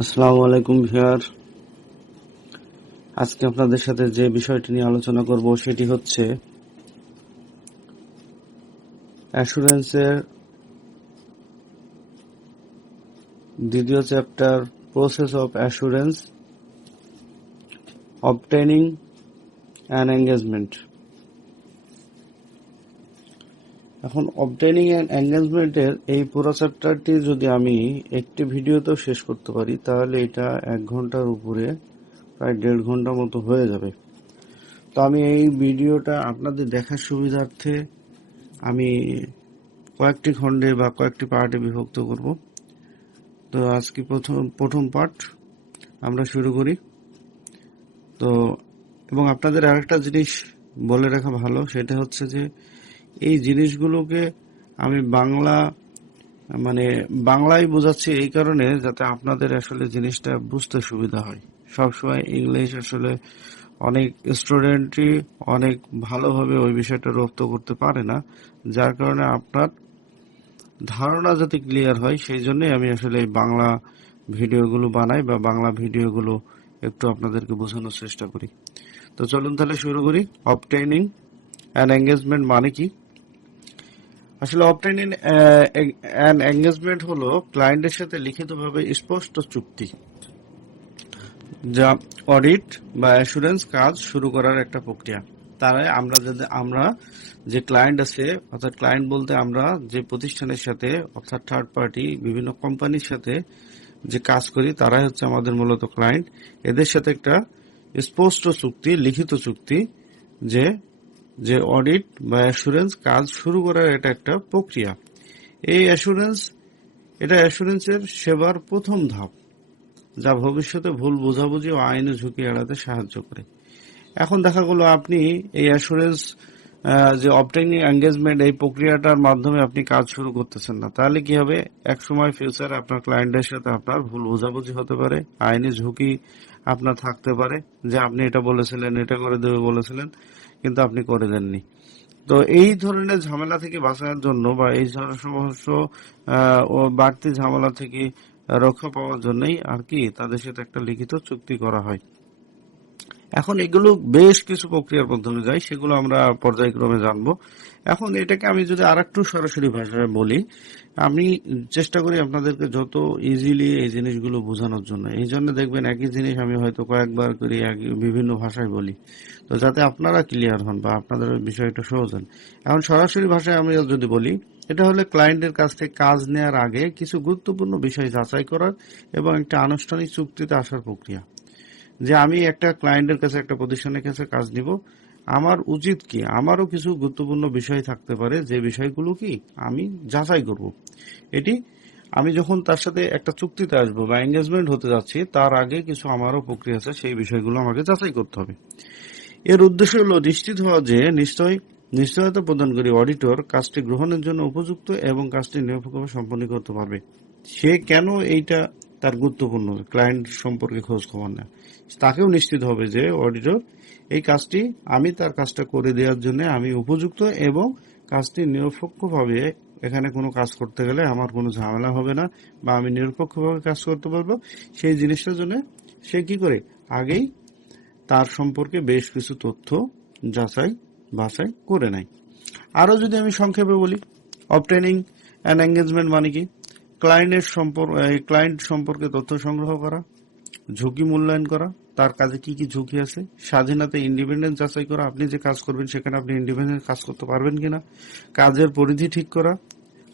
আসসালামু আলাইকুম, ভিউয়ার। আজকে আপনাদের সাথে যে বিষয়টি নিয়ে আলোচনা করব সেটি হচ্ছে অ্যাসুরেন্সের দ্বিতীয় chapter process of assurance obtaining and engagement. এখন অবটেনিং অ্যান্ড এঙ্গেজমেন্টের এই পুরো চ্যাপ্টারটি যদি আমি একটি ভিডিওতেও শেষ করতে পারি, তাহলে এটা এক ঘণ্টার উপরে, প্রায় দেড় ঘণ্টা মতো হয়ে যাবে। তো আমি এই ভিডিওটা আপনাদের দেখার সুবিধার্থে আমি কয়েকটি খণ্ডে বা কয়েকটি পার্টে বিভক্ত করব। তো আজকে প্রথম প্রথম পার্ট আমরা শুরু করি। তো, এবং আপনাদের আরেকটা জিনিস বলে রাখা ভালো, সেটা হচ্ছে যে এই জিনিসগুলোকে আমি বাংলা মানে বাংলায় বোঝাচ্ছি এই কারণে যাতে আপনাদের আসলে জিনিসটা বুঝতে সুবিধা হয়। সবসময় ইংলিশ আসলে অনেক স্টুডেন্টই অনেক ভালোভাবে ওই বিষয়টা রপ্ত করতে পারে না, যার কারণে আপনার ধারণা যাতে ক্লিয়ার হয়, সেই জন্যই আমি আসলে এই বাংলা ভিডিওগুলো বানাই বা বাংলা ভিডিওগুলো একটু আপনাদেরকে বোঝানোর চেষ্টা করি। তো চলুন তাহলে শুরু করি। অবটেইনিং অ্যান এঙ্গেজমেন্ট মানে কি? আসলে অবটেইনিং অ্যান এঙ্গেজমেন্ট হলো ক্লায়েন্টের সাথে লিখিতভাবে স্পষ্ট চুক্তি যা অডিট বা অ্যাসুরেন্স কাজ শুরু করার একটা প্রক্রিয়া। তারা আমরা যদি, আমরা যে ক্লায়েন্ট আছে, অর্থাৎ ক্লায়েন্ট বলতে আমরা যে প্রতিষ্ঠানের সাথে, অর্থাৎ থার্ড পার্টি বিভিন্ন কোম্পানির সাথে যে কাজ করি, তারাই হচ্ছে আমাদের মূলত ক্লায়েন্ট এদের সাথে একটা স্পষ্ট চুক্তি, লিখিত চুক্তি যে যে অডিট বা অ্যাসুরেন্স কাজ শুরু করার এটা একটা প্রক্রিয়া। এই অ্যাসুরেন্স, এটা অ্যাসুরেন্সের সেবার প্রথম ধাপ, যা ভবিষ্যতে ভুল বোঝাবুঝি ও আইনি ঝুঁকি এড়াতে সাহায্য করে। এখন দেখা গেল আপনি এই অ্যাসুরেন্স যে অবটেনিং এঙ্গেজমেন্ট এই প্রক্রিয়াটার মাধ্যমে আপনি কাজ শুরু করতেছেন না। তাহলে কি হবে? এক সময় ফিউচারে আপনার ক্লায়েন্টের সাথে আপনার ভুল বোঝাবুঝি হতে পারে, আইনি ঝুঁকি আপনার থাকতে পারে, যে আপনি এটা বলেছিলেন, এটা করে দেবে বলেছিলেন। কিন্তু আপনি করে দেননি। তো এই ধরনের ঝামেলা থেকে বাঁচানোর জন্য বা এই সমস্ত বাড়তি ঝামেলা থেকে রক্ষা পাওয়ার জন্যই আর কি তাদের সাথে একটা লিখিত চুক্তি করা হয়। এখন এগুলো বেশ কিছু প্রক্রিয়ার মাধ্যমে যায়, সেগুলো আমরা পর্যায়ক্রমে জানব। এখন এটাকে আমি যদি আর একটু সরাসরি ভাষায় বলি, আমি চেষ্টা করি আপনাদেরকে যত ইজিলি এই জিনিসগুলো বোঝানোর জন্য। এই জন্য দেখবেন একই জিনিস আমি হয়তো কয়েকবার করি বিভিন্ন ভাষায় বলি। তো যাতে আপনারা ক্লিয়ার হন বা আপনাদের বিষয়টা সহজ হন এখন সরাসরি ভাষায় আমি যদি বলি, এটা হলে ক্লায়েন্টের কাছ থেকে কাজ নেওয়ার আগে কিছু গুরুত্বপূর্ণ বিষয় যাচাই করার এবং একটা আনুষ্ঠানিক চুক্তিতে আসার প্রক্রিয়া। যে আমি একটা ক্লায়েন্টের কাছে, একটা প্রতিষ্ঠানের কাছে কাজ নিব। আমার উচিত কি? আমারও কিছু গুরুত্বপূর্ণ বিষয় থাকতে পারে। যে বিষয়গুলো কি? আমি যাচাই করব। এটি আমি যখন তার সাথে একটা চুক্তিতে আসব বা এঙ্গেজমেন্ট হতে যাচ্ছি, তার আগে কিছু আমারও প্রক্রিয়া আছে, সেই বিষয়গুলো আমাকে যাচাই করতে হবে। এর উদ্দেশ্য হলো নিশ্চিত হওয়া যে নিশ্চয়, নিশ্চয়তা প্রদান প্রদানকারী অডিটর কাজটি গ্রহণের জন্য উপযুক্ত এবং কাজটি নিরপেক্ষভাবে সম্পন্ন করতে পারবে। সে কেন এইটা তার গুরুত্বপূর্ণ ক্লায়েন্ট সম্পর্কে খোঁজ খবর নেয়। তাকেও নিশ্চিত হবে যে অডিটর এই কাজটি আমি তার কাজটা করে দেওয়ার জন্য আমি উপযুক্ত এবং কাজটি নিরপেক্ষভাবে এখানে কোনো কাজ করতে গেলে আমার কোনো ঝামেলা হবে না বা আমি নিরপেক্ষভাবে কাজ করতে পারব। সেই জিনিসটার জন্য সে কি করে? আগেই তার সম্পর্কে বেশ কিছু তথ্য যাচাই বাছাই করে নেয়। আরও যদি আমি সংক্ষেপে বলি অবটেনিং অ্যান্ড এঙ্গেজমেন্ট মানে কি? ক্লায়েন্টের সম্পর্ক ক্লায়েন্ট সম্পর্কে তথ্য সংগ্রহ করা, ঝুঁকি মূল্যায়ন করা, তার কাজে কি কি ঝুঁকি আছে, স্বাধীনতা ইন্ডিপেন্ডেন্স যাচাই করা, আপনি যে কাজ করবেন সেখানে আপনি ইন্ডিপেন্ডেন্ট কাজ করতে পারবেন কিনা, কাজের পরিধি ঠিক করা,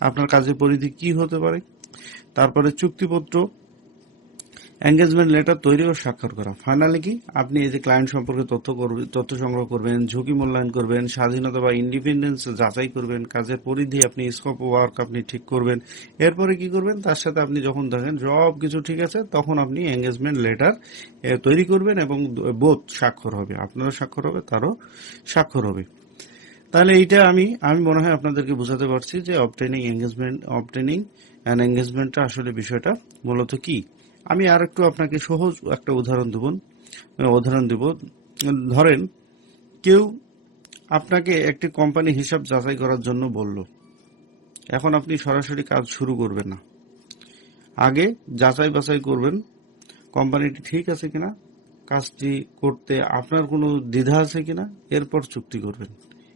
আপনার কাজের পরিধি কি হতে পারে, তারপরে চুক্তিপত্র এঙ্গেজমেন্ট লেটার তৈরি ও স্বাক্ষর করা। ফাইনালি কি? আপনি এই যে ক্লায়েন্ট সম্পর্কে তথ্য করবেন তথ্য সংগ্রহ করবেন, ঝুঁকি মূল্যায়ন করবেন, স্বাধীনতা বা ইন্ডিপেন্ডেন্স যাচাই করবেন, কাজের পরিধি আপনি স্কোপ ওয়ার্ক আপনি ঠিক করবেন। এরপরে কি করবেন? তার সাথে আপনি যখন দেখেন সব কিছু ঠিক আছে, তখন আপনি এঙ্গেজমেন্ট লেটার তৈরি করবেন এবং বোধ স্বাক্ষর হবে। আপনারও স্বাক্ষর হবে, তারও স্বাক্ষর হবে। তাহলে এইটা আমি আমি মনে হয় আপনাদেরকে বোঝাতে পারছি যে অবটেনিং এঙ্গেজমেন্ট অবটেনিং অ্যান্ড এঙ্গেজমেন্টটা আসলে বিষয়টা মূলত কি? আমি আর একটু আপনাকে সহজ একটা উদাহরণ দেব উদাহরণ দেব। ধরেন, কেউ আপনাকে একটি কোম্পানি হিসাব যাচাই করার জন্য বলল, এখন আপনি সরাসরি কাজ শুরু করবেন না। আগে যাচাই বাছাই করবেন, কোম্পানিটি ঠিক আছে কিনা, কাজটি করতে আপনার কোনো দ্বিধা আছে কিনা, এরপর চুক্তি করবেন।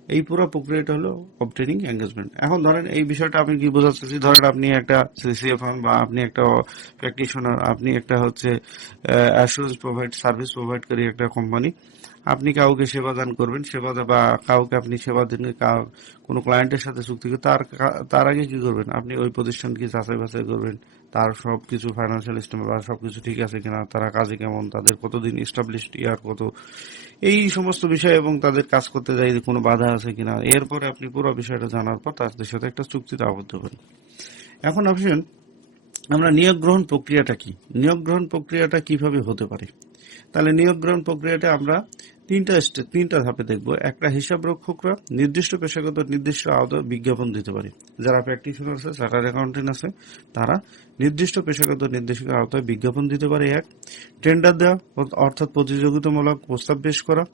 এই পুরো প্রক্রিয়াটা হলো অবটেনিং এঙ্গেজমেন্ট এখন ধরেন এই বিষয়টা আমি কি বোঝাচ্ছি? ধরেন আপনি একটা সিসিএফ বা আপনি একটা প্র্যাকটিশনার আপনি একটা হচ্ছে অ্যাসুরেন্স প্রোভাইড সার্ভিস প্রোভাইড করি একটা কোম্পানি আপনি কাউকে সেবা দান করবেন, সেবা বা কাউকে আপনি সেবা দিন কোনো ক্লায়েন্টের সাথে চুক্তি তার তার আগে কি করবেন? আপনি ওই প্রতিষ্ঠানকে যাচাই বাছাই করবেন, তার সবকিছু ফাইন্যান্সিয়াল স্টেটমেন্ট বা সব কিছু ঠিক আছে কিনা, তারা কাজে কেমন, তাদের কতদিন এস্টাবলিশড ইয়ার কত? এই সমস্ত বিষয় এবং তাদের কাজ করতে যাই কোনো বাধা আছে কিনা, এরপরে আপনি পুরো বিষয়টা জানার পর তাদের সাথে একটা চুক্তিতে আবদ্ধ হবেন এখন আসেন, আমরা নিয়োগ গ্রহণ প্রক্রিয়াটা কি? নিয়োগ গ্রহণ প্রক্রিয়াটা কীভাবে হতে পারে? তাহলে নিয়োগ গ্রহণ প্রক্রিয়াটা আমরা তিনটা তিনটা ধাপে দেখব। একটা হিসাব রক্ষকরা নির্দিষ্ট পেশাগত নির্দিষ্ট আওতায় বিজ্ঞাপন দিতে পারে। যারা প্র্যাকটিশনার আছে চার্টার্ড অ্যাকাউন্টেন্ট আছে, তারা নির্দিষ্ট পেশাগত নির্দেশিকার আওতায় বিজ্ঞাপন দিতে পারে। এক টেন্ডার দেওয়া, অর্থাৎ প্রতিযোগিতামূলক প্রস্তাব পেশ করা।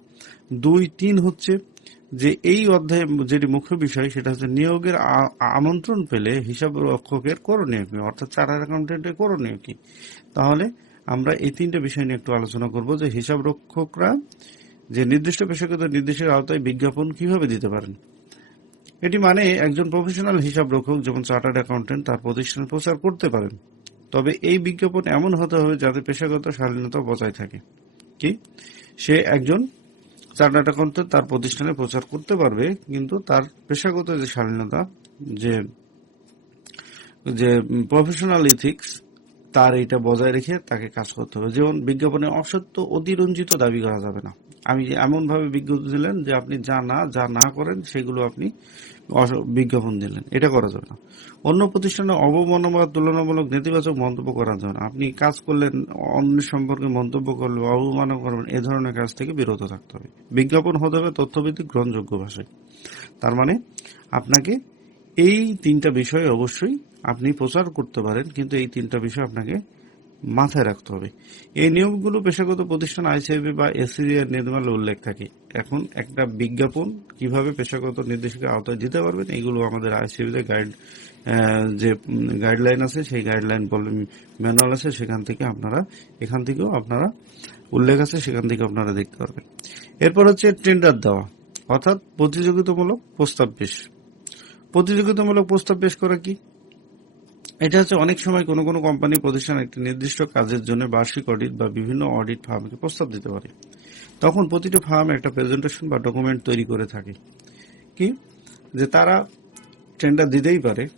দুই, তিন হচ্ছে যে এই অধ্যায়ে যেটি মুখ্য বিষয়, সেটা হচ্ছে নিয়োগের আমন্ত্রণ পেলে হিসাব রক্ষকের করণীয় কি? অর্থাৎ চার্টার অ্যাকাউন্টেন্টের করণীয় কি? তাহলে আমরা এই তিনটে বিষয় নিয়ে একটু আলোচনা করব যে হিসাব রক্ষকরা যে নির্দিষ্ট পেশাগত নির্দেশের আওতায় বিজ্ঞাপন কীভাবে দিতে পারেন? এটি মানে একজন প্রফেশনাল হিসাব রক্ষক যেমন চার্টার্ড অ্যাকাউন্টেন্ট তার প্রতিষ্ঠান প্রচার করতে পারেন। তবে এই বিজ্ঞাপন এমন হতে হবে যাতে পেশাগত শালীনতা বজায় থাকে। কি? সে একজন চার্টার্ড অ্যাকাউন্টেন্ট তার প্রতিষ্ঠানে প্রচার করতে পারবে, কিন্তু তার পেশাগত যে শালীনতা যে যে প্রফেশনাল ইথিক্স তার এটা বজায় রেখে তাকে কাজ করতে হবে। যেমন বিজ্ঞাপনে অসত্য, অতিরঞ্জিত দাবি করা যাবে না। আমি এমন ভাবে বিজ্ঞাপন দিলেন যে আপনি যা না যা না করেন, সেগুলো আপনি বিজ্ঞাপন দিলেন। এটা করা যাবে না। অন্য প্রতিষ্ঠানে অবমাননা বা তুলনামূলক, নেতিবাচক মন্তব্য করা যাবে না। আপনি কাজ করলেন অন্য সম্পর্কে মন্তব্য করলেন, অবমাননা করবেন, এ ধরনের কাজ থেকে বিরত থাকতে হবে। বিজ্ঞাপন হতে হবে তথ্যভিত্তিক গ্রহণযোগ্য ভাষায়। তার মানে আপনাকে এই তিনটা বিষয় অবশ্যই আপনি প্রচার করতে পারেন, কিন্তু এই তিনটা বিষয় আপনাকে মাথায় রাখতে হবে। এই নিয়মগুলো পেশাগত প্রতিষ্ঠান আইসিআইবি বা এসিআর নির্মাণে উল্লেখ থাকে। এখন একটা বিজ্ঞাপন কীভাবে পেশাগত নির্দেশিকার আওতায় দিতে পারবেন, এগুলো আমাদের আইসিআইবিতে গাইড যে গাইডলাইন আছে, সেই গাইডলাইন ম্যানুয়াল আছে, সেখান থেকে আপনারা, এখান থেকেও আপনারা উল্লেখ আছে, সেখান থেকে আপনারা দেখতে পারবেন। এরপর হচ্ছে টেন্ডার দেওয়া, অর্থাৎ প্রতিযোগিতামূলক প্রস্তাব পেশ। প্রতিযোগিতামূলক প্রস্তাব পেশ করা কি? এটা হচ্ছে অনেক সময় কোনো কোনো কোম্পানি প্রতিষ্ঠান একটি নির্দিষ্ট কাজের জন্য বার্ষিক অডিট বা বিভিন্ন অডিট ফার্মকে প্রস্তাব দিতে পারে। তখন প্রতিটি ফার্ম একটা প্রেজেন্টেশন বা ডকুমেন্ট তৈরি করে থাকে। কি? যে তারা টেন্ডার দিতেই পারে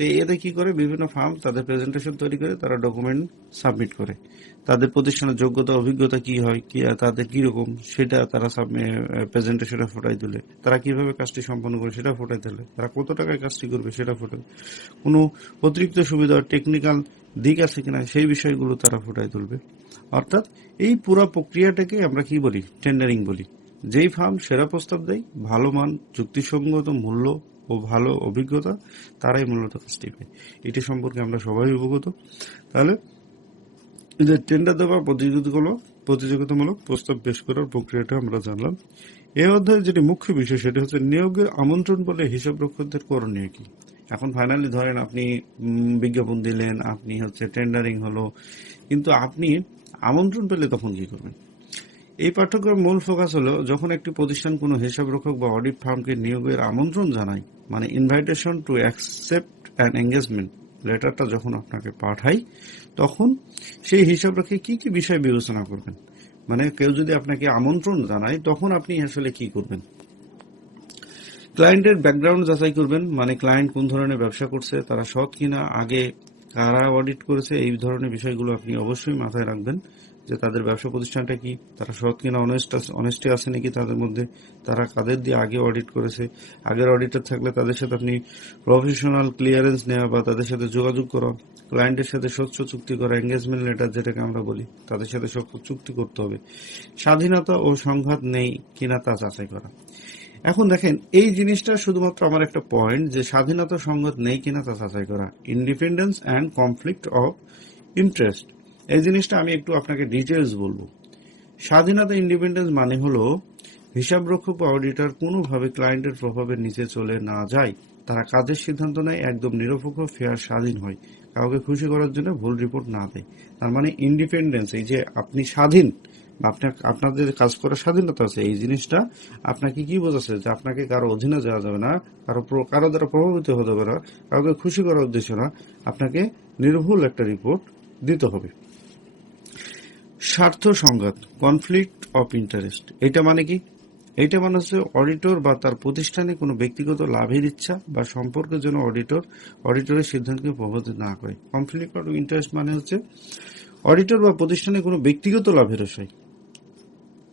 তো এতে কি করে? বিভিন্ন ফার্ম তাদের প্রেজেন্টেশন তৈরি করে, তারা ডকুমেন্ট সাবমিট করে। তাদের প্রতিষ্ঠানের যোগ্যতা, অভিজ্ঞতা কি হয়, কি তাদের কি রকম, সেটা তারা প্রেজেন্টেশনে ফোটাই তুলে। তারা কীভাবে কাজটি সম্পন্ন করে সেটা ফোটাই তুলে। তারা কত টাকায় কাজটি করবে সেটা ফোটাই কোনো অতিরিক্ত সুবিধা টেকনিক্যাল দিক আছে কিনা, সেই বিষয়গুলো তারা ফুটাই তুলবে। অর্থাৎ এই পুরো প্রক্রিয়াটাকে আমরা কি বলি? টেন্ডারিং বলি। যেই ফার্ম সেরা প্রস্তাব দেয়, ভালো মান, যুক্তিসঙ্গত মূল্য ও ভালো অভিজ্ঞতা, তারাই মূলত কাজটি পায়। এটি সম্পর্কে আমরা সবাই অবগত। তাহলে যে টেন্ডার দেওয়া প্রতিযোগিতামূলক প্রতিযোগিতামূলক প্রস্তাব পেশ করার প্রক্রিয়াটা আমরা জানলাম। এই অধ্যায়ে যেটি মুখ্য বিষয়, সেটা হচ্ছে নিয়োগের আমন্ত্রণ বলে হিসাব রক্ষকদের করণীয় কি? এখন ফাইনালি ধরেন আপনি বিজ্ঞাপন দিলেন, আপনি হচ্ছে টেন্ডারিং হলো, কিন্তু আপনি আমন্ত্রণ পেলে তখন কি করবেন? এই পাঠ্যক্রমের মূল ফোকাস হলো যখন একটি প্রতিষ্ঠান কোনো হিসাব রক্ষক বা অডিট ফার্মকে নিয়োগের আমন্ত্রণ জানায় মানে invitation to accept an engagement লেটারটা যখন আপনাকে পাঠাই তখন সেই হিসাব রেখে কি কি বিষয় বিবেচনা করবেন? মানে কেউ যদি আপনাকে আমন্ত্রণ জানায়, তখন আপনি আসলে কি করবেন? ক্লায়েন্টের ব্যাকগ্রাউন্ড যাচাই করবেন মানে ক্লায়েন্ট কোন ধরনের ব্যবসা করছে, তারা সৎ কিনা, আগে কারা অডিট করেছে, এই ধরনের বিষয়গুলো আপনি অবশ্যই মাথায় রাখবেন। যে তাদের ব্যবসা প্রতিষ্ঠানটা কি? তারা সৎ কিনা অনেস্ট অনেস্টি আছে নাকি তাদের মধ্যে? তারা কাদের দিয়ে আগে অডিট করেছে? আগের অডিটার থাকলে তাদের সাথে আপনি প্রফেশনাল ক্লিয়ারেন্স নেওয়া বা তাদের সাথে যোগাযোগ করা ক্লায়েন্টের সাথে স্বচ্ছ চুক্তি করা এঙ্গেজমেন্ট লেটার যেটাকে আমরা বলি, তাদের সাথে স্বচ্ছ চুক্তি করতে হবে। স্বাধীনতা ও সংঘাত নেই কিনা তা যাচাই করা। এখন দেখেন, এই জিনিসটা শুধুমাত্র আমার একটা পয়েন্ট যে স্বাধীনতা সংঘাত নেই কিনা তা যাচাই করা। Independence and conflict of interest এই জিনিসটা আমি একটু আপনাকে ডিটেলস বলব। স্বাধীনতা ইন্ডিপেন্ডেন্স মানে হলো হিসাব রক্ষক বা অডিটর কোনোভাবে ক্লায়েন্টের প্রভাবের নিচে চলে না যায়। তারা কাজের সিদ্ধান্ত নেয়, একদম নিরপেক্ষ ফেয়ার স্বাধীন হয়। কাউকে খুশি করার জন্য ভুল রিপোর্ট না দেয়। তার মানে ইন্ডিপেন্ডেন্স এই যে আপনি স্বাধীন আপনার আপনাদের কাজ করার স্বাধীনতা আছে, এই জিনিসটা আপনাকে কি বোঝাচ্ছে? যে আপনাকে কারও অধীনে যাওয়া যাবে না, কারও কারও দ্বারা প্রভাবিত হতে পারে কাউকে খুশি করার উদ্দেশ্য না, আপনাকে নির্ভুল একটা রিপোর্ট দিতে হবে। স্বার্থ সংঘাত কনফ্লিক্ট অফ ইন্টারেস্ট এটা মানে কি? এইটা মানে হচ্ছে অডিটর বা তার প্রতিষ্ঠানে কোনো ব্যক্তিগত লাভের ইচ্ছা বা সম্পর্কের জন্য অডিটর অডিটরের সিদ্ধান্তকে প্রভাবিত না করে। কনফ্লিক্ট অফ ইন্টারেস্ট মানে হচ্ছে অডিটর বা প্রতিষ্ঠানে কোনো ব্যক্তিগত লাভের বিষয়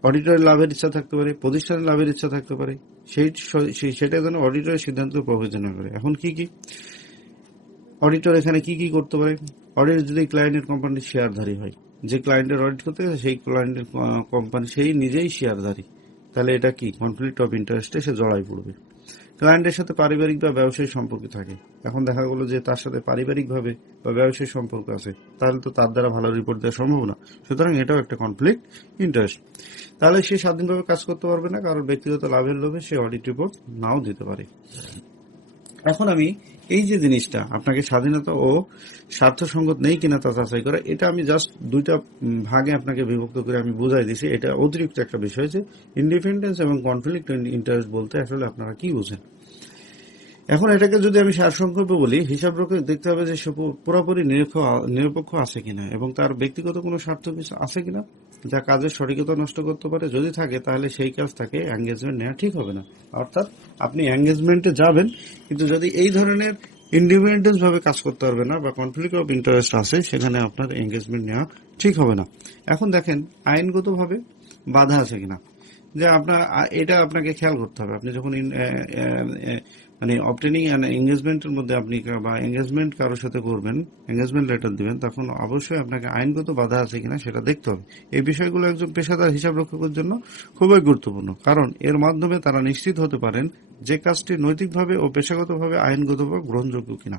অডিটরের লাভের ইচ্ছা থাকতে পারে, প্রতিষ্ঠানের লাভের ইচ্ছা থাকতে পারে। সেই সেই- সেটা যেন অডিটরের সিদ্ধান্ত প্রভাবিত না করে। এখন কি কি? অডিটর এখানে কি কি করতে পারে? অডিটর যদি ক্লায়েন্টের কোম্পানির শেয়ারধারী হয় যে ক্লায়েন্টের অডিট করতে সেই ক্লায়েন্টের কোম্পানি সেই নিজেই শেয়ারধারী তাহলে এটা কি? কনফ্লিক্ট অফ ইন্টারেস্টে সে জড়াই পড়বে। ক্লায়েন্টের সাথে পারিবারিক বা ব্যবসায়িক সম্পর্ক থাকে। এখন দেখা গেলো যে তার সাথে পারিবারিকভাবে বা ব্যবসায়িক সম্পর্ক আছে, তাহলে তো তার দ্বারা ভালো রিপোর্ট দেওয়া সম্ভব না। সুতরাং এটাও একটা কনফ্লিক্ট ইন্টারেস্ট তাহলে সে স্বাধীনভাবে কাজ করতে পারবে না কারণ ব্যক্তিগত লাভের লোভে সে অডিট রিপোর্ট নাও দিতে পারে। এখন আমি এই যে জিনিসটা, আপনাকে স্বাধীনতা ও স্বার্থ সঙ্গত নেই কিনা তা যাচাই করা, এটা আমি জাস্ট দুইটা ভাগে আপনাকে বিভক্ত করে আমি বুঝাই দিছি। এটা অতিরিক্ত একটা বিষয় যে ইন্ডিপেন্ডেন্স এবং কনফ্লিক্ট ইন্টারেস্ট বলতে আসলে আপনারা কি বুঝেন? এখন এটাকে যদি আমি সারসংক্ষেপে বলি, হিসাব রক্ষক দেখতে হবে যে পুরোপুরি নিরপেক্ষ আছে কিনা এবং তার ব্যক্তিগত কোনো স্বার্থ আছে কিনা। যা কাজের সঠিকতা নষ্ট করতে পারে, যদি থাকে, তাহলে সেই কাজ তাকে এঙ্গেজমেন্ট নেওয়া ঠিক হবে না। অর্থাৎ আপনি এঙ্গেজমেন্টে যাবেন, কিন্তু যদি এই ধরনের ইন্ডিপেন্ডেন্স ভাবে কাজ করতে পারবে না বা কনফ্লিক্ট অফ ইন্টারেস্ট আছে, সেখানে আপনার এঙ্গেজমেন্ট নেওয়া ঠিক হবে না। এখন দেখেন, আইনগতভাবে বাধা আছে কিনা? যে আপনার এটা আপনাকে খেয়াল করতে হবে। আপনি যখন মানে অবটেনিং অ্যান্ড এঙ্গেজমেন্টের মধ্যে আপনি বা এঙ্গেজমেন্ট কারোর সাথে করবেন এঙ্গেজমেন্ট লেটার দিবেন, তখন অবশ্যই আপনাকে আইনগত বাধা আছে কিনা সেটা দেখতে হবে। এই বিষয়গুলো একজন পেশাদার হিসাব রক্ষকের জন্য খুবই গুরুত্বপূর্ণ। কারণ এর মাধ্যমে তারা নিশ্চিত হতে পারেন যে কাজটি নৈতিকভাবে ও পেশাগতভাবে আইনগতভাবে গ্রহণযোগ্য কিনা।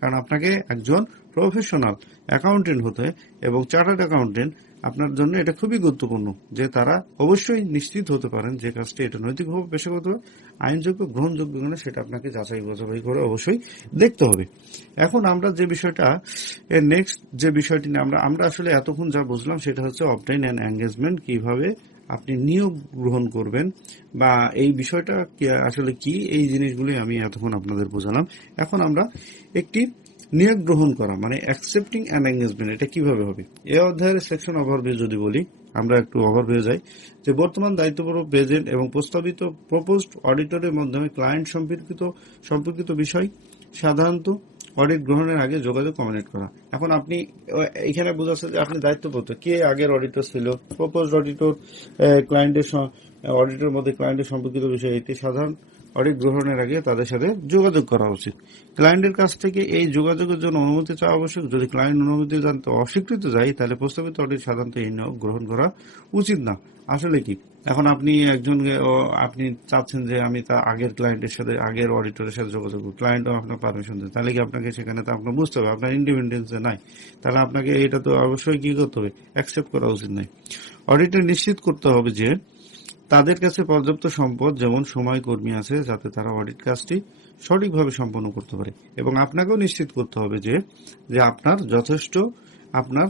কারণ আপনাকে একজন প্রফেশনাল অ্যাকাউন্টেন্ট হতে এবং চার্টার্ড অ্যাকাউন্টেন্ট আপনার জন্য এটা খুবই গুরুত্বপূর্ণ যে তারা অবশ্যই নিশ্চিত হতে পারেন যে কাজটি এটা নৈতিকভাবে পেশাগত, আইনযোগ্য, গ্রহণযোগ্য কিনা সেটা আপনাকে যাচাই বাছাই করে অবশ্যই দেখতে হবে। এখন আমরা যে বিষয়টা নেক্সট যে বিষয়টি নিয়ে আমরা আমরা আসলে এতক্ষণ যা বুঝলাম সেটা হচ্ছে অবটাইন অ্যান্ড এঙ্গেজমেন্ট কীভাবে আপনি নিয়োগ গ্রহণ করবেন বা এই বিষয়টা আসলে কি, এই জিনিসগুলি আমি এতক্ষণ আপনাদের বোঝালাম। এখন আমরা একটি নিয়োগ গ্রহণ করা মানে অ্যাকসেপ্টিং অ্যান্ড এঙ্গেজমেন্ট এটা কীভাবে হবে? এ অধ্যায়ের সেকশন ওভারভিউ যদি বলি, আমরা একটু ওভারভিউ যাই, যে বর্তমান দায়িত্বপূর্ণ প্রেজেন্ট এবং প্রস্তাবিত প্রপোজড অডিটরের মাধ্যমে ক্লায়েন্ট সম্পর্কিত সম্পর্কিত বিষয়, সাধারণত অডিট গ্রহণের আগে যোগাযোগ কমিউনিকেট করা। এখন আপনি এখানে বোঝাচ্ছে যে আপনি দায়িত্বপ্রাপ্ত কে আগের অডিটর ছিল? প্রপোজড অডিটর ক্লায়েন্টের অডিটর মধ্যে ক্লায়েন্টের সম্পর্কিত বিষয়, এটি সাধারণ অডিট গ্রহণের আগে তাদের সাথে যোগাযোগ করা উচিত। ক্লায়েন্টের কাছ থেকে এই যোগাযোগের জন্য অনুমতি চাওয়া আবশ্যক। যদি ক্লায়েন্ট অনুমতি জানতে অস্বীকৃত যায়, তাহলে প্রস্তাবিত অডিট সাধারণত এই গ্রহণ করা উচিত না। আসলে কি? এখন আপনি একজন আপনি চাচ্ছেন যে আমি তা আগের ক্লায়েন্টের সাথে, আগের অডিটরের সাথে যোগাযোগ করব ক্লায়েন্টও আপনার পারমিশন দেন তাহলে কি আপনাকে সেখানে তো আপনার বুঝতে হবে? আপনার ইন্ডিপেন্ডেন্স নাই। তাহলে আপনাকে এটা তো অবশ্যই কি করতে হবে? অ্যাকসেপ্ট করা উচিত নয় অডিটে নিশ্চিত করতে হবে যে তাদের কাছে পর্যাপ্ত সম্পদ, যেমন সময় কর্মী আছে, যাতে তারা অডিট কাজটি সঠিকভাবে সম্পন্ন করতে পারে। এবং আপনাকেও নিশ্চিত করতে হবে যে যে আপনার যথেষ্ট, আপনার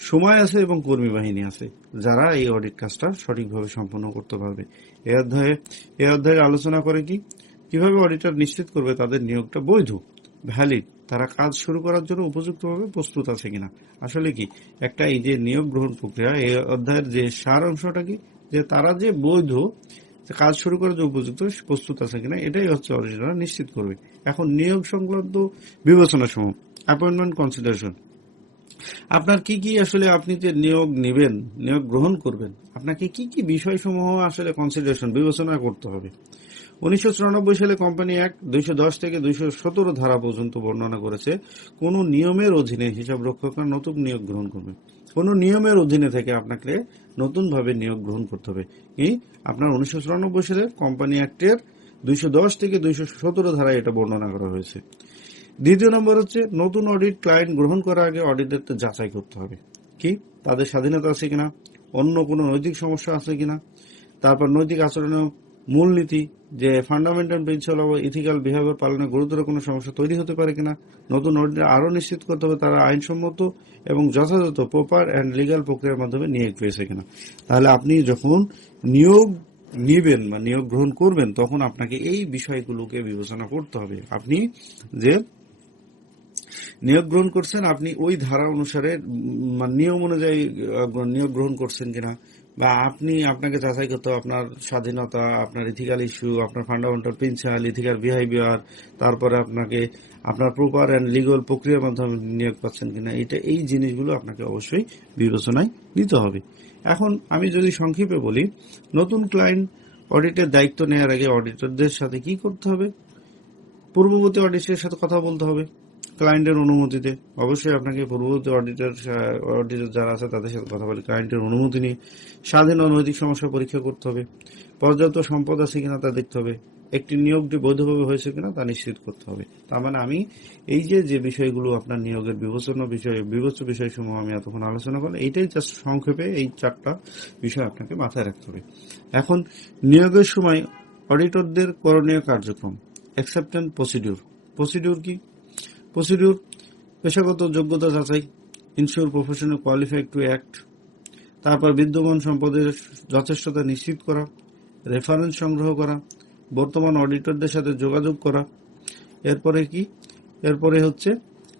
সময় আছে এবং কর্মী বাহিনী আছে, যারা এই অডিট কাজটা সঠিকভাবে সম্পন্ন করতে পারবে। এ অধ্যায়ে এ অধ্যায়ে আলোচনা করে কি? কীভাবে অডিটর নিশ্চিত করবে তাদের নিয়োগটা বৈধ, ভ্যালিড, তারা কাজ শুরু করার জন্য উপযুক্তভাবে প্রস্তুত আছে কিনা? আসলে কি? একটা এই যে নিয়োগ গ্রহণ প্রক্রিয়া এই অধ্যায়ের যে সার অংশটা কি? যে তারা যে বৈধ কাজ শুরু করার যে উপযুক্ত প্রস্তুত আছে কিনা, এটাই হচ্ছে অডিটররা নিশ্চিত করবে। এখন নিয়োগ সংক্রান্ত বিবেচনা সমূহ অ্যাপয়েন্টমেন্ট কনসিডারেশন আপনার কি কি আসলে আপনি যে নিয়োগ নেবেন, নিয়োগ গ্রহণ করবেন, আপনাকে কি কি বিষয়সমূহ আসলে কনসিডারেশন বিবেচনা করতে হবে? উনিশশো সালে কোম্পানি অ্যাক্ট দুইশো থেকে দুইশো সতেরো ধারা পর্যন্ত বর্ণনা করেছে, কোন নিয়মের অধীনে হিসাব রক্ষকরা নতুন নিয়োগ গ্রহণ করবে। কোন নিয়মের অধীনে থেকে আপনাকে নতুন ভাবে নিয়োগ গ্রহণ করতে হবে। কি? আপনার উনিশশো চুরানব্বই সালের কোম্পানি অ্যাক্টের দুইশো দশ থেকে দুইশো সতেরো ধারায় এটা বর্ণনা করা হয়েছে। দ্বিতীয় নম্বর হচ্ছে নতুন অডিট ক্লায়েন্ট গ্রহণ করার আগে অডিটরদের যাচাই করতে হবে। কি? তাদের স্বাধীনতা আছে কিনা? অন্য কোনো নৈতিক সমস্যা আছে কিনা? তারপর নৈতিক আচরণে মূলনীতি, যে fundamental principle of ethical behaviour পালনে গুরুতর কোনো সমস্যা তৈরি হতে পারে কিনা? নতুন অডিটর আরও নিশ্চিত করতে হবে, তারা আইনসম্মত এবং যথাযথ প্রপার অ্যান্ড লিগাল প্রক্রিয়ার মাধ্যমে নিয়োগ পেয়েছে কিনা। তাহলে আপনি যখন নিয়োগ নিবেন বা নিয়োগ গ্রহণ করবেন, তখন আপনাকে এই বিষয়গুলোকে বিবেচনা করতে হবে। আপনি যে নিয়োগ গ্রহণ করছেন, আপনি ওই ধারা অনুসারে মানে নিয়ম অনুযায়ী নিয়োগ গ্রহণ করছেন কিনা বা আপনি আপনাকে যাচাই করতে আপনার স্বাধীনতা, আপনার ইথিক্যাল ইস্যু আপনার ফান্ডামেন্টাল প্রিন্সিপাল ইথিক্যাল বিহেভিয়ার তারপরে আপনাকে আপনার প্রপার অ্যান্ড লিগাল প্রক্রিয়ার মাধ্যমে নিয়োগ পাচ্ছেন কিনা, এটা এই জিনিসগুলো আপনাকে অবশ্যই বিবেচনায় নিতে হবে। এখন আমি যদি সংক্ষেপে বলি, নতুন ক্লায়েন্ট অডিটের দায়িত্ব নেওয়ার আগে অডিটরদের সাথে কি করতে হবে? পূর্ববর্তী অডিটের সাথে কথা বলতে হবে। ক্লায়েন্টের অনুমতিতে। অবশ্যই আপনাকে পূর্ববর্তী অডিটর অডিটর যারা আছে তাদের সাথে কথা বলে ক্লায়েন্টের অনুমতি নিয়ে স্বাধীন অনৈতিক সমস্যা পরীক্ষা করতে হবে। পর্যাপ্ত সম্পদ আছে কিনা তা দেখতে হবে। একটি নিয়োগটি বৈধভাবে হয়েছে কিনা তা নিশ্চিত করতে হবে। তার মানে আমি এই যে যে বিষয়গুলো আপনার নিয়োগের বিবেচনা বিষয়, বিবেচ্য বিষয়সমূহ আমি এতক্ষণ আলোচনা করলাম, এইটাই জাস্ট সংক্ষেপে এই চারটা বিষয় আপনাকে মাথায় রাখতে হবে। এখন, নিয়োগের সময় অডিটরদের করণীয় কার্যক্রম অ্যাকসেপ্টেন্স প্রসিডিউর প্রসিডিউর কি? প্রসিডিউর, পেশাগত যোগ্যতা যাচাই, ensure professional qualified to act, তারপর বিদ্যমান সম্পদের যথেষ্টতা নিশ্চিত করা, রেফারেন্স সংগ্রহ করা, বর্তমান অডিটরদের সাথে যোগাযোগ করা। এরপরে কি? এরপরে হচ্ছে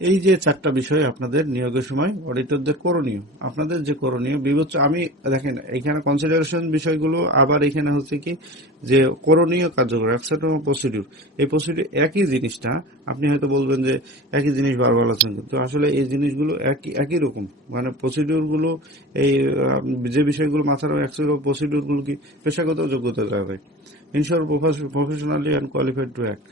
এই যে চারটা বিষয় আপনাদের নিয়োগের সময়, অডিটরদের করণীয়। আপনাদের যে করণীয় বিবেচ্য আমি, দেখেন, এখানে কনসিডারেশন বিষয়গুলো, আবার এখানে হচ্ছে কি, যে করণীয় কার্যকর অ্যাকসেপ্টেবল প্রসিডিউর এই প্রসিডিউর একই জিনিসটা, আপনি হয়তো বলবেন যে একই জিনিস বারবার আলোচনা কিন্তু আসলে এই জিনিসগুলো একই একই রকম। মানে প্রসিডিউরগুলো এই যে বিষয়গুলো মাথার অ্যাকসেপ্টেবল প্রসিডিউরগুলো কি পেশাগত যোগ্যতা দেওয়া যাবে ensure professionally and qualified to act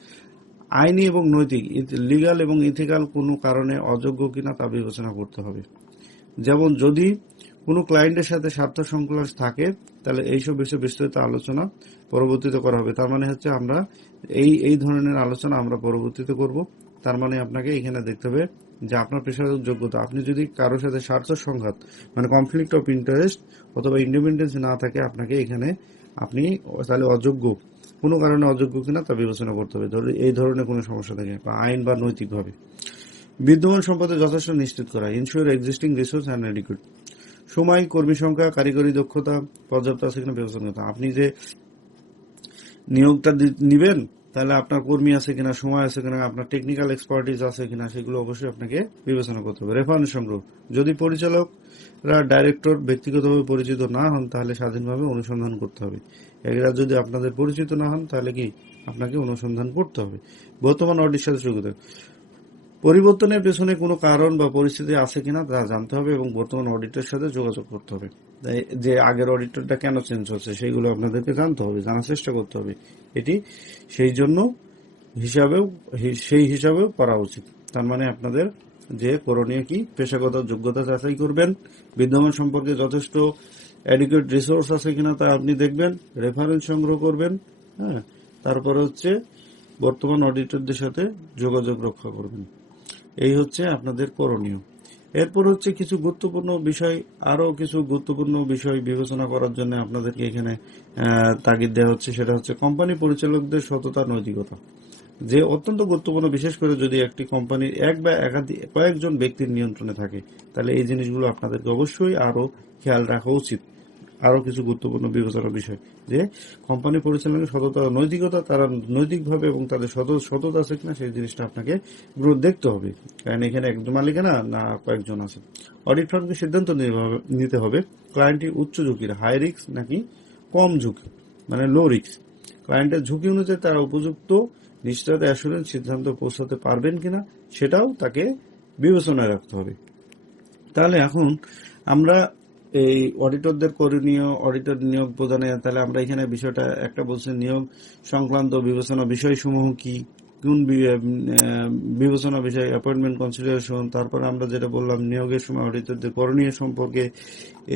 আইনি এবং নৈতিক লিগাল এবং ইথিক্যাল কোনো কারণে অযোগ্য কিনা তা বিবেচনা করতে হবে। যেমন যদি কোনো ক্লায়েন্টের সাথে স্বার্থ সংকলন থাকে, তাহলে এইসব বিষয়ে বিস্তারিত আলোচনা পরবর্তীতে করা হবে। তার মানে হচ্ছে আমরা এই এই ধরনের আলোচনা আমরা পরবর্তীতে করব। তার মানে আপনাকে এখানে দেখতে হবে যে আপনার পেশাগত যোগ্যতা। আপনি যদি কারোর সাথে স্বার্থ সংঘাত মানে কনফ্লিক্ট অফ ইন্টারেস্ট অথবা ইন্ডিপেন্ডেন্স না থাকে, আপনাকে এখানে আপনি তাহলে অযোগ্য কোনো কারণে অযোগ্য কিনা তা বিবেচনা করতে হবে। এই ধরনের কোনো সমস্যা থাকে, বা আইন বা নৈতিকভাবে। বিদ্যমান সম্পদে যথেষ্ট নিশ্চিত করা ensure existing resource and adequate সময়, কর্মী সংখ্যা, কারিগরি দক্ষতা, পর্যাপ্ত আছে কিনা বিবেচনা করতে। আপনি যে নিয়োগটা নিবেন, তাহলে আপনার কর্মী আছে কিনা, সময় আছে কিনা, আপনার টেকনিক্যাল এক্সপার্টিস আছে কিনা, সেগুলো অবশ্যই আপনাকে বিবেচনা করতে হবে। রেফারেন্স সংগ্রহ যদি পরিচালকরা ডাইরেক্টর ব্যক্তিগতভাবে পরিচিত না হন, তাহলে স্বাধীনভাবে অনুসন্ধান করতে হবে। এরা যদি আপনাদের পরিচিত না হন, তাহলে কি আপনাকে অনুসন্ধান করতে হবে? বর্তমান অডিট সাথে যোগ্যতা পরিবর্তনের পেছনে কোনো কারণ বা পরিস্থিতি আছে কিনা তা জানতে হবে এবং বর্তমান অডিটের সাথে যোগাযোগ করতে হবে। যে আগের অডিটরটা কেন চেঞ্জ হচ্ছে সেইগুলো আপনাদেরকে জানতে হবে, জানার চেষ্টা করতে হবে। এটি সেই জন্য হিসাবেও, সেই হিসাবেও করা উচিত। তার মানে আপনাদের যে করণীয় কি, পেশাগত যোগ্যতা যাচাই করবেন, বিদ্যমান সম্পর্কে যথেষ্ট অ্যাডিকুয়েট রিসোর্স আছে কিনা তা আপনি দেখবেন রেফারেন্স সংগ্রহ করবেন হ্যাঁ? তারপরে হচ্ছে বর্তমান অডিটরদের সাথে যোগাযোগ রক্ষা করবেন। এই হচ্ছে আপনাদের করণীয়। এরপর হচ্ছে কিছু গুরুত্বপূর্ণ বিষয়, আরও কিছু গুরুত্বপূর্ণ বিষয় বিবেচনা করার জন্য আপনাদেরকে এখানে তাগিদ দেওয়া হচ্ছে। সেটা হচ্ছে কোম্পানি পরিচালকদের সততা, নৈতিকতা। যে অত্যন্ত গুরুত্বপূর্ণ, বিশেষ করে যদি একটি কোম্পানির এক বা একাধিক কয়েকজন ব্যক্তির নিয়ন্ত্রণে থাকে, তাহলে এই জিনিসগুলো আপনাদেরকে অবশ্যই আরও খেয়াল রাখা উচিত। আরও কিছু গুরুত্বপূর্ণ বিবেচনার বিষয়, যে কোম্পানি পরিচালনার সততা নৈতিকতা, তারা নৈতিকভাবে এবং তাদের সত, সততা আছে কিনা, সেই জিনিসটা আপনাকে গুরু দেখতে হবে। কারণ এখানে একজন মালিকানা, না কয়েকজন আছে। অডিট ফার্মকে সিদ্ধান্ত নিতে হবে- ক্লায়েন্টটি উচ্চ ঝুঁকির, হাই রিস্ক নাকি কম ঝুঁকি মানে লো রিক্স ক্লায়েন্টের ঝুঁকি অনুযায়ী তারা উপযুক্ত নিশ্চয়তা অ্যাসুরেন্স সিদ্ধান্ত পৌঁছাতে পারবেন কিনা সেটাও তাকে বিবেচনায় রাখতে হবে। তাহলে এখন আমরা এই অডিটরদের করণীয়, অডিটর নিয়োগ প্রদানে তাহলে আমরা এখানে বিষয়টা, একটা বলছি নিয়োগ সংক্রান্ত বিবেচনা বিষয়সমূহ কি, কোন বিবেচনা বিষয় অ্যাপয়েন্টমেন্ট কনসিডারেশন তারপরে আমরা যেটা বললাম নিয়োগের সময় অডিটরদের করণীয় সম্পর্কে,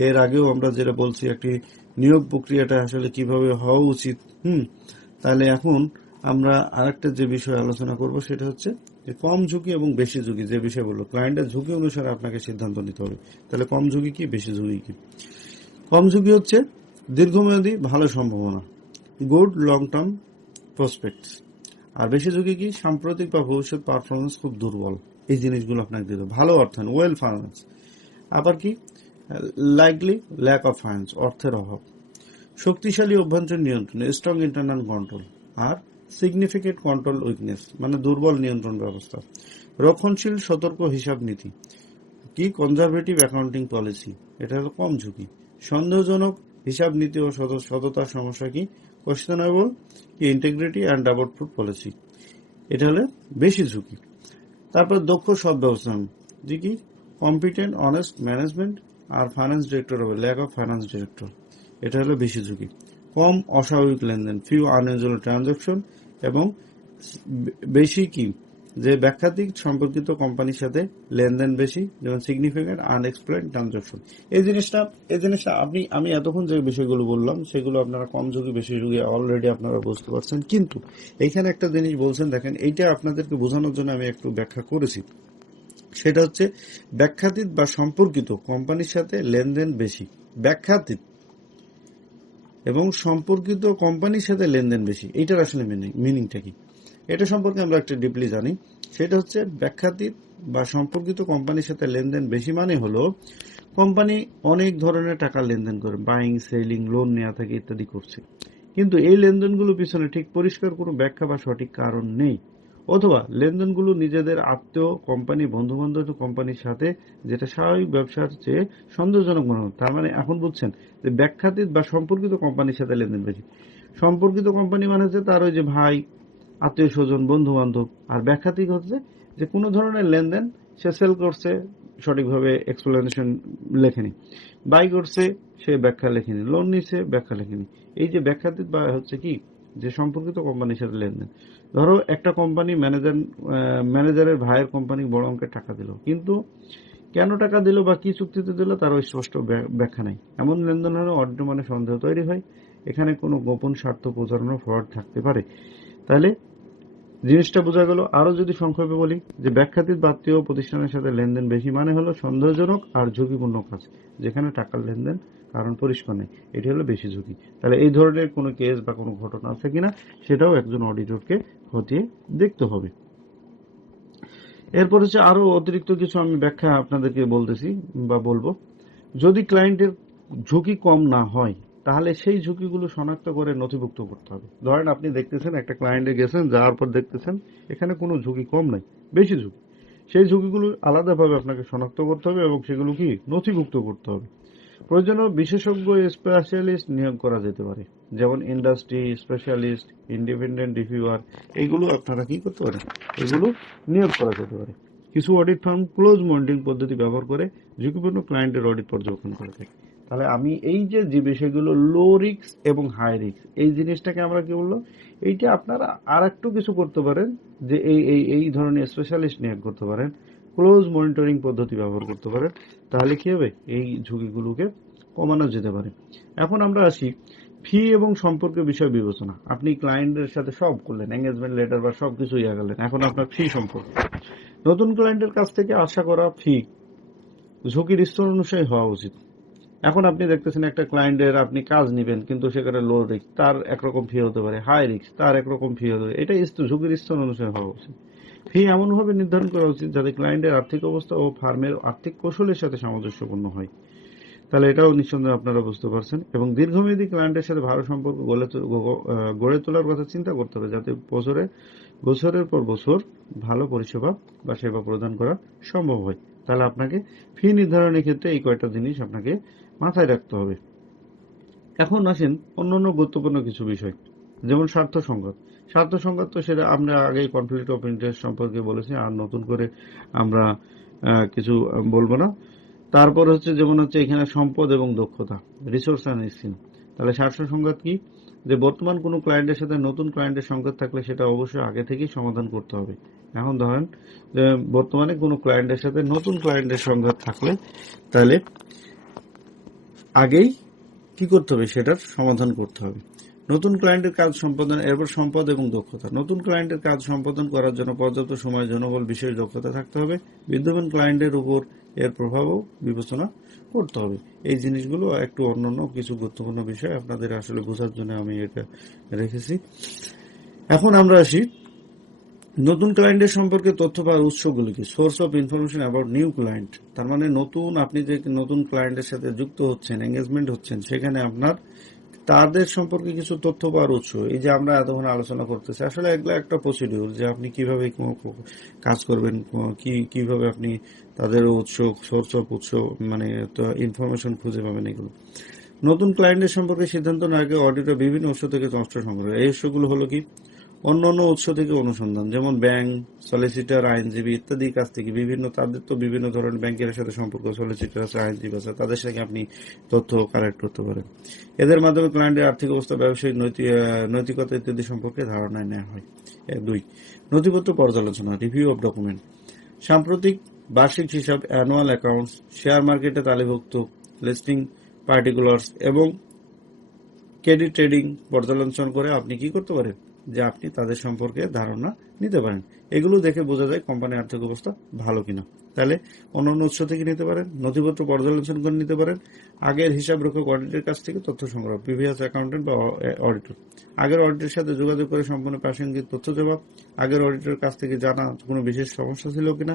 এর আগেও আমরা যেটা বলছি একটি নিয়োগ প্রক্রিয়াটা আসলে কীভাবে হওয়া উচিত, হুম? তাহলে এখন আমরা আরেকটা যে বিষয় আলোচনা করব সেটা হচ্ছে যে কম ঝুঁকি এবং বেশি ঝুঁকি যে বিষয় বলল ক্লায়েন্টের ঝুঁকি অনুসারে আপনাকে সিদ্ধান্ত নিতে হবে। তাহলে কম ঝুঁকি কি, বেশি ঝুঁকি কি? কম ঝুঁকি হচ্ছে দীর্ঘমেয়াদী ভালো সম্ভাবনা গুড লং টার্ম প্রসপেক্টস আর বেশি ঝুঁকি কি, সাম্প্রতিক বা ভবিষ্যৎ পারফরমেন্স খুব দুর্বল। এই জিনিসগুলো আপনাকে দিতে। ভালো অর্থায়ন ওয়েল ফাইন্যান্স আবার কি লাইকলি ল্যাক অফ ফাইন্যান্স অর্থের অভাব। শক্তিশালী অভ্যন্তরীণ নিয়ন্ত্রণ স্ট্রং ইন্টারনাল কন্ট্রোল আর সিগনিফিকেন্ট কন্ট্রোল উইকনেস মানে দুর্বল নিয়ন্ত্রণ ব্যবস্থা। রক্ষণশীল, সতর্ক হিসাব নীতি। কি কনজারভেটিভ অ্যাকাউন্টিং পলিসি এটা হলো কম ঝুঁকি। সন্দেহজনক হিসাব নীতি ও সত- সততার সমস্যা কি? কোয়েশ্চেনেবল কি ইন্টিগ্রিটি অ্যান্ড ডাবল পলিসি এটা হলে বেশি ঝুঁকি। তারপর দক্ষ সব ব্যবস্থাপনা যে কি? কম্পিটেন্ট অনেস্ট ম্যানেজমেন্ট আর ফাইন্যান্স ডিরেক্টর হবে। ল্যাক অফ ফাইন্যান্স ডিরেক্টর এটা হলো বেশি ঝুঁকি। কম অস্বাভাবিক লেনদেন ফিউ আনইউজুয়াল ট্রানজাকশন এবং বেশি কি? যে ব্যাখ্যাতিক সম্পর্কিত কোম্পানির সাথে লেনদেন বেশি যেমন সিগনিফিকেন্ট আনএক্সপ্লেন ট্রানজাকশন এই জিনিসটা এই জিনিসটা আপনি, আমি এতক্ষণ যে বিষয়গুলো বললাম, সেগুলো আপনারা কম ঝুঁকি বেশি ঝুঁকি অলরেডি আপনারা বুঝতে পারছেন। কিন্তু এইখানে একটা জিনিস বলছেন, দেখেন, এইটা আপনাদেরকে বোঝানোর জন্য আমি একটু ব্যাখ্যা করেছি। সেটা হচ্ছে ব্যাখ্যাতীত বা সম্পর্কিত কোম্পানির সাথে লেনদেন বেশি। ব্যাখ্যাতীত। এবং সম্পর্কিত কোম্পানির সাথে লেনদেন বেশি। এটার আসলে মিনিংটা কি? এটা সম্পর্কে আমরা একটা ডিপলি জানি। সেটা হচ্ছে ব্যাখ্যাতীত বা সম্পর্কিত কোম্পানির সাথে লেনদেন বেশি মানে হলো কোম্পানি অনেক ধরনের টাকা লেনদেন করে বাইং সেলিং লোন নেওয়া থাকে ইত্যাদি করছে। কিন্তু এই লেনদেনগুলো পিছনে ঠিক পরিষ্কার কোনো ব্যাখ্যা বা সঠিক কারণ নেই। অথবা লেনদেনগুলো নিজেদের আত্মীয় কোম্পানি বন্ধু বান্ধব কোম্পানির সাথে, যেটা স্বাভাবিক ব্যবসার চেয়ে সন্দেহজনক মনে হয় তার মানে এখন বুঝছেন যে ব্যাখ্যাতীত বা সম্পর্কিত কোম্পানির সাথে লেনদেন বেশি। সম্পর্কিত কোম্পানি মানে হচ্ছে তার ওই যে ভাই, আত্মীয় স্বজন বন্ধু বান্ধব আর ব্যাখ্যাতিক হচ্ছে যে কোনো ধরনের লেনদেন সে সেল করছে, সঠিকভাবে এক্সপ্লেনেশন লেখেনি। বাই করছে, সে ব্যাখ্যা লেখেনি। লোন নিছে, ব্যাখ্যা লেখেনি। এই যে ব্যাখ্যাতীত বা হচ্ছে কি, যে সম্পর্কিত কোম্পানির সাথে লেনদেন। ধরো, একটা কোম্পানি ম্যানেজার ম্যানেজারের ভাইয়ের কোম্পানি বড় অঙ্কের টাকা দিল। কিন্তু কেন টাকা দিল বা কি চুক্তিতে দিল তার ওই স্পষ্ট ব্য- ব্যাখ্যা নাই। এমন লেনদেন হলে অর্ড মানে সন্দেহ তৈরি হয়। এখানে কোনো গোপন স্বার্থ প্রচারণা ফ্রড থাকতে পারে। তাহলে জিনিসটা বোঝা গেল, আরও যদি সংক্ষেপে বলি যে ব্যাখ্যাতীত বাত্তীয় প্রতিষ্ঠানের সাথে লেনদেন বেশি মানে হলো সন্দেহজনক আর ঝুঁকিপূর্ণ কাজ, যেখানে টাকার লেনদেন কারণ পরিষ্কার নেই। এটি হলো বেশি ঝুঁকি। তাহলে এই ধরনের কোনো কেস বা কোনো ঘটনা আছে কিনা, সেটাও একজন অডিটরকে খতিয়ে দেখতে হবে। এরপর হচ্ছে আরও অতিরিক্ত কিছু আমি ব্যাখ্যা আপনাদেরকে বলতেছি বা বলব। যদি ক্লায়েন্টের ঝুঁকি কম না হয়, তাহলে সেই ঝুঁকিগুলো শনাক্ত করে নথিভুক্ত করতে হবে। ধরেন আপনি দেখতেছেন একটা ক্লায়েন্টে গেছেন, যাওয়ার পর দেখতেছেন এখানে কোনো ঝুঁকি কম নাই, বেশি ঝুঁকি। সেই ঝুঁকিগুলো আলাদাভাবে আপনাকে শনাক্ত করতে হবে এবং সেগুলো কি? নথিভুক্ত করতে হবে। প্রয়োজনীয় বিশেষজ্ঞ স্পেশালিস্ট নিয়োগ করা যেতে পারে। যেমন ইন্ডাস্ট্রি স্পেশালিস্ট ইন্ডিপেন্ডেন্ট রিভিউয়ার এগুলো আপনারা কি করতে পারেন? এগুলো নিয়োগ করা যেতে পারে। কিছু অডিট ফার্ম ক্লোজ মনিটরিং পদ্ধতি ব্যবহার করে ঝুঁকিপূর্ণ ক্লায়েন্টের অডিট পর্যবেক্ষণ করে থাকে। তাহলে আমি এই যে যে বিষয়গুলো লো রিক্স এবং হাই রিক্স এই জিনিসটাকে আমরা কি বলল এইটা আপনারা আর একটু কিছু করতে পারেন, যে এই এই এই ধরনের স্পেশালিস্ট নিয়োগ করতে পারেন ক্লোজ মনিটরিং পদ্ধতি ব্যবহার করতে পারেন তাহলে কি হবে? এই ঝুঁকিগুলোকে কমানো যেতে পারে। এখন আমরা আসি ফি এবং সম্পর্কে বিষয় বিবেচনা। আপনি ক্লায়েন্টের সাথে সব করলেন এঙ্গেজমেন্ট লেটার বা সব কিছু ইয়া গেলেন। এখন আপনার ফি সম্পর্ক। নতুন ক্লায়েন্টের কাছ থেকে আশা করা ফি ঝুঁকির স্তর অনুযায়ী হওয়া উচিত। এখন আপনি দেখতেছেন একটা ক্লায়েন্টের আপনি কাজ নেবেন, কিন্তু সেখানে লো রিস্ক তার একরকম ফি হতে পারে হাই রিস্ক তার একরকম ফি হতে পারে। এটা ঝুঁকির স্তর অনুসারে হওয়া উচিত। ফি এমনভাবে নির্ধারণ করা উচিত যাতে ক্লায়েন্টের আর্থিক অবস্থা ও ফার্মের আর্থিক কৌশলের সাথে সামঞ্জস্যপূর্ণ হয়। তাহলে এটাও নিঃসন্দেহে আপনারা বুঝতে পারছেন। এবং দীর্ঘমেয়াদী ক্লায়েন্টের সাথে ভালো সম্পর্ক গড়ে তোলার কথা চিন্তা করতে হবে যাতে বছরে, বছরের পর বছর ভালো পরিষেবা বা সেবা প্রদান করা সম্ভব হয়। তাহলে আপনাকে ফি নির্ধারণের ক্ষেত্রে এই কয়টা জিনিস আপনাকে মাথায় রাখতে হবে। এখন আসেন অন্যান্য গুরুত্বপূর্ণ কিছু বিষয়, যেমন স্বার্থ সংঘাত স্বার্থ সংঘাত তো সেটা আমরা আগেই কনফ্লিক্ট অফ ইন্টারেস্ট সম্পর্কে বলেছি, আর নতুন করে আমরা কিছু বলব না। তারপর হচ্ছে যেমন হচ্ছে এখানে সম্পদ এবং দক্ষতা রিসোর্স অ্যান্ড স্কিল তাহলে স্বার্থ সংঘাত কি? যে বর্তমান কোনো ক্লায়েন্টের সাথে নতুন ক্লায়েন্টের সংঘাত থাকলে সেটা অবশ্যই আগে থেকেই সমাধান করতে হবে। এখন ধরেন, যে বর্তমানে কোনো ক্লায়েন্টের সাথে নতুন ক্লায়েন্টের সংঘাত থাকলে, তাহলে আগেই কি করতে হবে? সেটার সমাধান করতে হবে। নতুন ক্লায়েন্টের কাজ সম্পাদন, এরপর সম্পদ এবং দক্ষতা। নতুন ক্লায়েন্টের কাজ সম্পাদন করার জন্য পর্যাপ্ত সময় জনবল, বিশেষ দক্ষতা থাকতে হবে। বিদ্যমান ক্লায়েন্টের উপর এর প্রভাবও বিবেচনা করতে হবে। এই জিনিসগুলো একটু অন্যান্য কিছু গুরুত্বপূর্ণ বিষয় আপনাদের আসলে বোঝার জন্য আমি এটা রেখেছি। এখন আমরা আসি নতুন ক্লায়েন্টের সম্পর্কে তথ্য পাওয়ার উৎসগুলি কি source of information about new client তার মানে নতুন, আপনি যে নতুন ক্লায়েন্টের সাথে যুক্ত হচ্ছেন এঙ্গেজমেন্ট হচ্ছেন, সেখানে আপনার তাদের সম্পর্কে কিছু তথ্য পাওয়ার উৎস। এই যে আমরা এতক্ষণ আলোচনা করতেছি, আসলে এগুলো একটা প্রসিডিউর যে আপনি কীভাবে কাজ করবেন, কো- কীভাবে আপনি তাদের উৎস সোর্স অফ উৎস মানে ইনফরমেশন খুঁজে পাবেন এগুলো। নতুন ক্লায়েন্টের সম্পর্কে সিদ্ধান্ত নেওয়ার আগে অডিটর বিভিন্ন উৎস থেকে তথ্য সংগ্রহ। এই উৎসগুলো হলো কি? অন্য অন্য উৎস থেকে অনুসন্ধান, যেমন ব্যাংক সলিসিটার আইনজীবী ইত্যাদি কাছ থেকে বিভিন্ন, তাদের তো বিভিন্ন ধরনের ব্যাংকের সাথে সম্পর্ক সলিসিটার আছে, আইনজীবী আছে, তাদের সাথে আপনি তথ্য কালেক্ট করতে পারেন। এদের মাধ্যমে ক্লায়েন্টের আর্থিক অবস্থা, ব্যবসায়িক নৈতি- নৈতিকতা ইত্যাদি সম্পর্কে ধারণা নেওয়া হয়। দুই, নথিপত্র পর্যালোচনা রিভিউ অফ ডকুমেন্ট সাম্প্রতিক বার্ষিক হিসাব অ্যানুয়াল অ্যাকাউন্টস শেয়ার মার্কেটে তালিভুক্ত লিস্টিং পার্টিকুলার্স এবং ক্রেডিট ট্রেডিং পর্যালোচনা করে আপনি কি করতে পারেন? যে আপনি তাদের সম্পর্কে ধারণা নিতে পারেন। এগুলো দেখে বোঝা যায় কোম্পানির আর্থিক অবস্থা ভালো কিনা। তাহলে অন্য অন্য উৎস থেকে নিতে পারেন, নথিপত্র পর্যালোচনা করে নিতে পারেন, আগের হিসাব রক্ষক অডিটের কাছ থেকে তথ্য সংগ্রহ, প্রিভিয়াস অ্যাকাউন্টেন্ট বা অডিটর। আগের অডিটের সাথে যোগাযোগ করে সম্পূর্ণ প্রাসঙ্গিক তথ্য জবাব, আগের অডিটরের কাছ থেকে জানা কোনো বিশেষ সমস্যা ছিল কিনা,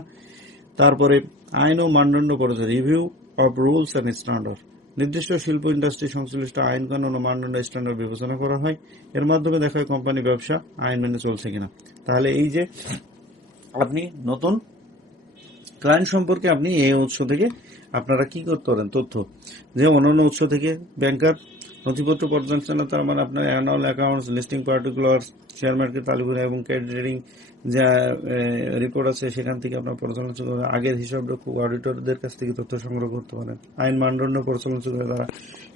তারপরে আইন ও মানদণ্ড করেছে review of rules and standard নির্দিষ্ট শিল্প ইন্ডাস্ট্রি সংশ্লিষ্ট আইন কানুন ও মানদণ্ড স্ট্যান্ডার্ড বিবেচনা করা হয়। এর মাধ্যমে দেখা হয় কোম্পানি ব্যবসা আইন মেনে চলছে কিনা। তাহলে এই যে আপনি নতুন ক্লায়েন্ট সম্পর্কে আপনি এই উৎস থেকে আপনারা কি করতে পারেন? তথ্য। যে অন্যান্য উৎস থেকে ব্যাংকার নথিপত্র পর্যালোচনা, তার মানে আপনার annual accounts listing particular share market তালিকা এবং ট্রেডিং যা রেকর্ড আছে, সেখান থেকে আপনার পর্যালোচনা করে আগের হিসাব রক্ষক অডিটরদের কাছ থেকে তথ্য সংগ্রহ করতে পারেন। আইন মানদণ্ড পর্যালোচনা করে তারা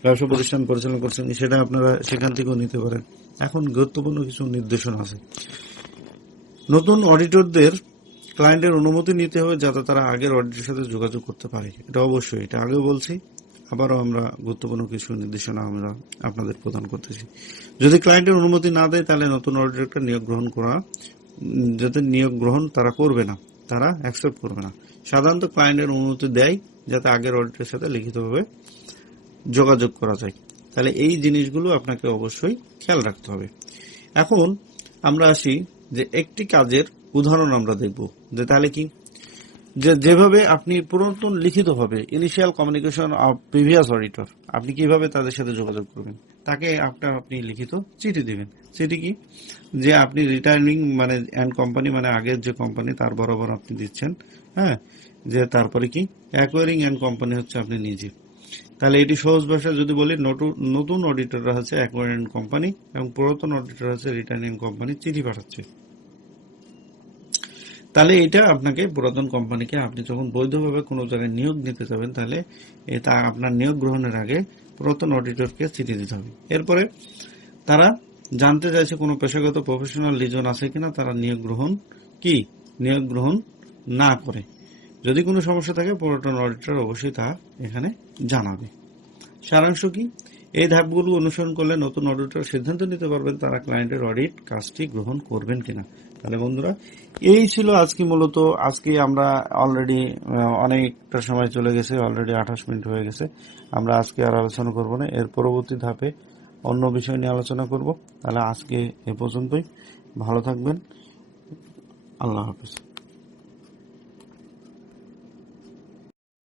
ব্যবসা প্রতিষ্ঠান পরিচালনা করছেন, সেটা আপনারা সেখান থেকেও নিতে পারেন। এখন গুরুত্বপূর্ণ কিছু নির্দেশনা আছে। নতুন অডিটরদের ক্লায়েন্টের অনুমতি নিতে হবে যাতে তারা আগের অডিটের সাথে যোগাযোগ করতে পারে। এটা অবশ্যই, এটা আগেও বলছি, আবারও আমরা গুরুত্বপূর্ণ কিছু নির্দেশনা আমরা আপনাদের প্রদান করতেছি। যদি ক্লায়েন্টের অনুমতি না দেয়, তাহলে নতুন অডিটরকে নিয়োগ গ্রহণ করা যাতে নিয়োগ গ্রহণ তারা করবে না, তারা অ্যাকসেপ্ট করবে না। সাধারণত ক্লায়েন্টের অনুমতি দেয় যাতে আগের অডিটের সাথে লিখিতভাবে যোগাযোগ করা যায়। তাহলে এই জিনিসগুলো আপনাকে অবশ্যই খেয়াল রাখতে হবে। এখন আমরা আসি যে একটি কাজের উদাহরণ আমরা দেখব। যে তাহলে কি? যে যেভাবে আপনি পুরাতন লিখিত হবে initial communication of previous auditor আপনি কীভাবে তাদের সাথে যোগাযোগ করবেন? তাকে আপনার আপনি লিখিত চিঠি দিবেন। চিঠি কি? যে আপনি রিটার্নিং মানে অ্যান্ড কোম্পানি মানে আগের যে কোম্পানি তার বরাবর আপনি দিচ্ছেন হ্যাঁ? যে তারপরে কি? অ্যাকোয়ারিং অ্যান্ড কোম্পানি হচ্ছে আপনি নিজে। তাহলে এটি সহজ ভাষায় যদি বলি নতু- নতুন অডিটররা হচ্ছে অ্যাকোয়ারিং কোম্পানি এবং পুরাতন অডিটর হচ্ছে রিটার্নিং কোম্পানি চিঠি পাঠাচ্ছে। তাহলে এটা আপনাকে, পুরাতন কোম্পানিকে আপনি যখন বৈধভাবে কোনো জায়গায় নিয়োগ নিতে যাবেন, তাহলে এটা আপনার নিয়োগ গ্রহণের আগে পুরাতন অডিটরকে চিঠি দিতে হবে। এরপরে তারা জানতে চাইছে কোনো পেশাগত প্রফেশনাল লিজন আছে কিনা, তারা নিয়োগ গ্রহণ কি? নিয়োগ গ্রহণ না করে। যদি কোনো সমস্যা থাকে, পর্যটন অডিটর অবশ্যই তা এখানে জানাবে। সারাংশ কি? এই ধাপগুলো অনুসরণ করলে নতুন অডিটর সিদ্ধান্ত নিতে পারবেন তারা ক্লায়েন্টের অডিট কাজটি গ্রহণ করবেন কিনা। তাহলে বন্ধুরা, এই ছিল আজকে মূলত। আজকে আমরা অলরেডি অনেকটা সময় চলে গেছে অলরেডি আঠাশ মিনিট হয়ে গেছে। আমরা আজকে আর আলোচনা করব না। এর পরবর্তী ধাপে অন্য বিষয় নিয়ে আলোচনা করব। তাহলে আজকে এ পর্যন্তই। ভালো থাকবেন। আল্লাহ হাফিজ।